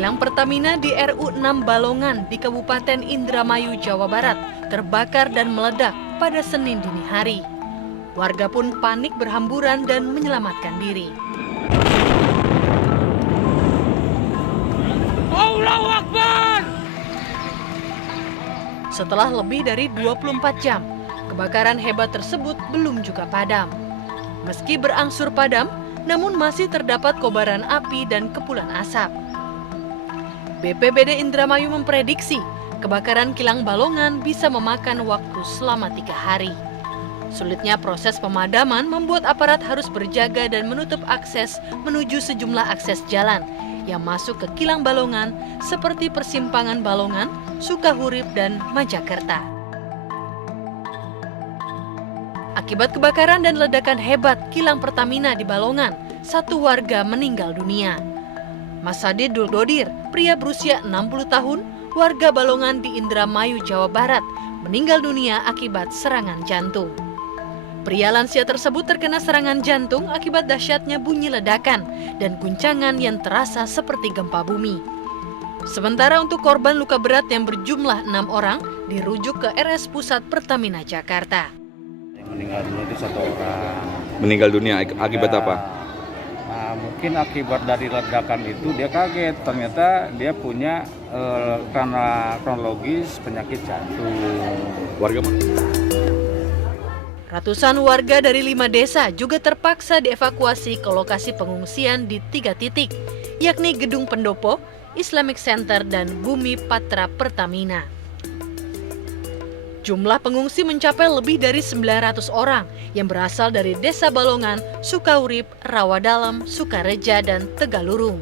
Kilang Pertamina di RU 6 Balongan di Kabupaten Indramayu, Jawa Barat terbakar dan meledak pada Senin dini hari. Warga pun panik berhamburan dan menyelamatkan diri. Allahu Akbar! Setelah lebih dari 24 jam, kebakaran hebat tersebut belum juga padam. Meski berangsur padam, namun masih terdapat kobaran api dan kepulan asap. BPBD Indramayu memprediksi kebakaran kilang Balongan bisa memakan waktu selama 3 hari. Sulitnya proses pemadaman membuat aparat harus berjaga dan menutup akses menuju sejumlah akses jalan yang masuk ke kilang Balongan seperti persimpangan Balongan, Sukahurip, dan Majakerta. Akibat kebakaran dan ledakan hebat kilang Pertamina di Balongan, 1 warga meninggal dunia. Masadi Duldodir, pria berusia 60 tahun, warga Balongan di Indramayu, Jawa Barat, meninggal dunia akibat serangan jantung. Pria lansia tersebut terkena serangan jantung akibat dahsyatnya bunyi ledakan dan guncangan yang terasa seperti gempa bumi. Sementara untuk korban luka berat yang berjumlah 6 orang dirujuk ke RS Pusat Pertamina Jakarta. Meninggal dunia itu 1 orang. Meninggal dunia akibat apa? Nah, mungkin akibat dari ledakan itu dia kaget, ternyata dia punya karena kronologis penyakit jantung. Warga Ratusan warga dari 5 desa juga terpaksa dievakuasi ke lokasi pengungsian di 3 titik, yakni Gedung Pendopo, Islamic Center, dan Bumi Patra Pertamina. Jumlah pengungsi mencapai lebih dari 900 orang yang berasal dari Desa Balongan, Sukahurip, Rawadalam, Sukareja, dan Tegalurung.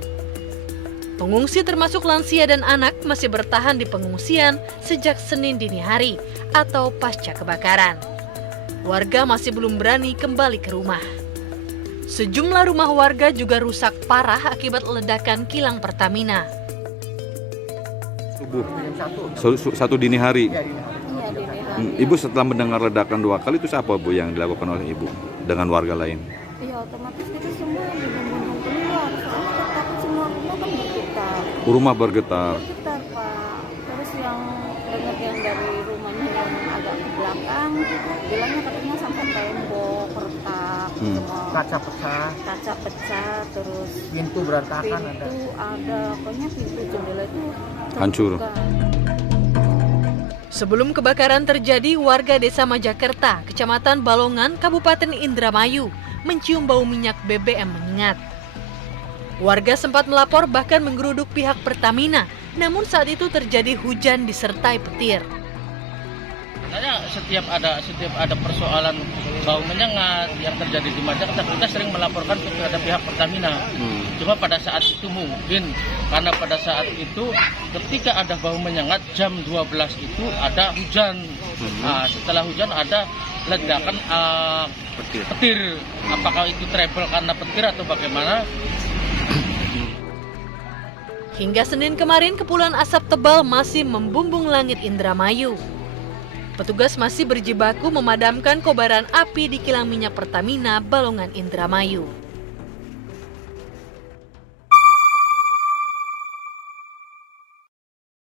Pengungsi termasuk lansia dan anak masih bertahan di pengungsian sejak Senin dini hari atau pasca kebakaran. Warga masih belum berani kembali ke rumah. Sejumlah rumah warga juga rusak parah akibat ledakan kilang Pertamina. subuh, 1 dini hari. Ibu setelah mendengar ledakan 2 kali itu apa Bu yang dilakukan oleh Ibu dengan warga lain? Ya otomatis kita semua dibumbung keluar, soalnya takut semua rumah kan bergetar. Rumah bergetar. Bergetar Pak. Terus yang dengar yang dari rumahnya yang agak ke belakang, bilangnya katanya sampai tembok retak, semua kaca pecah, terus Pintu berantakan ada. pintu ada, pokoknya pintu jendela itu Hancur. terbuka. Sebelum kebakaran terjadi, warga Desa Majakerta, Kecamatan Balongan, Kabupaten Indramayu, mencium bau minyak BBM menyengat. Warga sempat melapor bahkan menggeruduk pihak Pertamina, namun saat itu terjadi hujan disertai petir. Karena setiap ada persoalan bau menyengat yang terjadi di Majakerta, kita sering melaporkan kepada pihak Pertamina. Cuma pada saat itu mungkin karena pada saat itu ketika ada bau menyengat jam 12 itu ada hujan. Nah, setelah hujan ada ledakan petir. Apakah itu trouble karena petir atau bagaimana? Hingga Senin kemarin, kepulan asap tebal masih membumbung langit Indramayu. Petugas masih berjibaku memadamkan kobaran api di kilang minyak Pertamina Balongan, Indramayu.